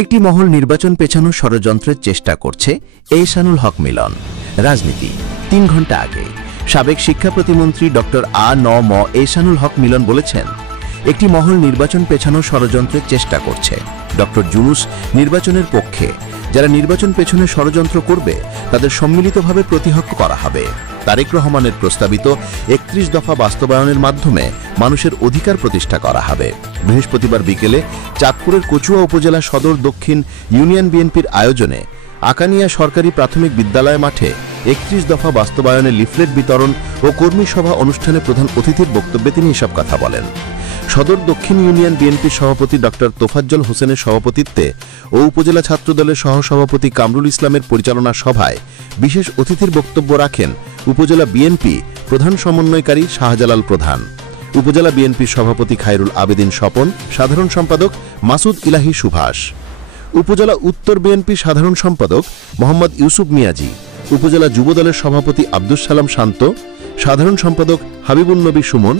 একটি মহল নির্বাচন পেছানোর ষড়যন্ত্রের চেষ্টা করছে এহসানুল হক মিলন। রাজনীতি ৩ ঘন্টা আগে সাবেক শিক্ষা প্রতিমন্ত্রী ডক্টর আ.ন.ম এহসানুল হক মিলন বলেছেন, একটি মহল নির্বাচন পেছানোর ষড়যন্ত্রের চেষ্টা করছে। ডক্টর ইউনূস নির্বাচনের পক্ষে, যারা নির্বাচন পেছনে ষড়যন্ত্র করবে তাদের সম্মিলিতভাবে প্রতিহত করা হবে। তারেক রহমানের প্রস্তাবিত ৩১ দফা বাস্তবায়নের মাধ্যমে মানুষের অধিকার প্রতিষ্ঠা করা হবে। বৃহস্পতিবার বিকেলে চাঁদপুরের কচুয়া উপজেলা সদর দক্ষিণ ইউনিয়ন বিএনপির আয়োজনে আকানিয়া সরকারি প্রাথমিক বিদ্যালয় মাঠে ৩১ দফা বাস্তবায়নের লিফলেট বিতরণ ও কর্মী সভা অনুষ্ঠানে প্রধান অতিথির বক্তব্যে তিনি এসব কথা বলেন। সদর দক্ষিণ ইউনিয়ন বিএনপির সভাপতি ডক্টর তোফাজ্জল হোসেনের সভাপতিত্বে ও উপজেলা ছাত্রদলের সহসভাপতি কামরুল ইসলামের পরিচালনা সভায় বিশেষ অতিথির বক্তব্য রাখেন উপজেলা বিএনপি প্রধান সমন্বয়কারী শাহজালাল প্রধান, উপজেলা বিএনপির সভাপতি খায়রুল আবেদিন স্বপন, সাধারণ সম্পাদক মাসুদ ইলাহি সুভাষ, উপজেলা উত্তর বিএনপি সাধারণ সম্পাদক মোহাম্মদ ইউসুফ মিয়াজি, উপজেলা যুবদলের সভাপতি আব্দুস সালাম শান্ত, সাধারণ সম্পাদক হাবিবুন নবী সুমন,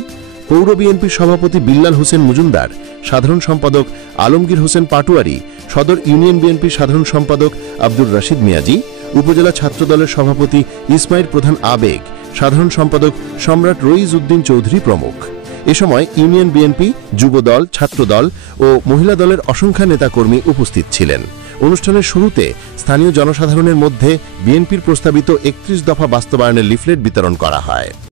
পৌর বিএনপির সভাপতি বিল্লাল হোসেন মজুমদার, সাধারণ সম্পাদক আলমগীর হোসেন পাটুয়ারি, সদর ইউনিয়ন বিএনপির সাধারণ সম্পাদক আব্দুর রশিদ মিয়াজি, উপজেলা ছাত্রদলের সভাপতি ইসমাইল প্রধান আবেগ, সাধারণ সম্পাদক সম্রাট রইজ উদ্দিন চৌধুরী প্রমুখ। এ সময় ইউনিয়ন বিএনপি, যুবদল, ছাত্রদল ও মহিলা দলের অসংখ্য নেতাকর্মী উপস্থিত ছিলেন। অনুষ্ঠানের শুরুতে স্থানীয় জনসাধারণের মধ্যে বিএনপির প্রস্তাবিত ৩১ দফা বাস্তবায়নের লিফলেট বিতরণ করা হয়।